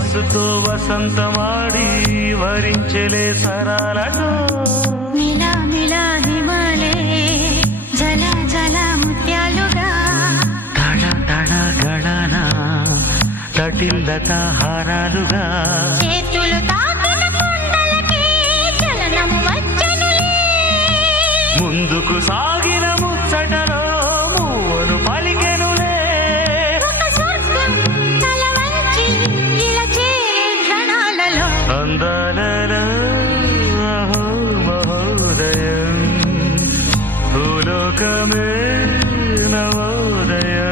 వయస్సుతో వసంతమాడి వరించెలే సరాలటో మిలా మిలా హిమాలే జల జల ముత్యాలుగా తడ తడ గడన తటిల్లత హారాలుగా చేతులు తాకిన కుండలకి చలనం వచ్చనులే ముందుకు సాగిన ముచ్చటలో మూవను పలికెనులే ఒక స్వర్గం తల వంచి ఇలా చేరే క్షణాలలో అందాలలో అహో మహోదయం భూలోకమే నవోదయం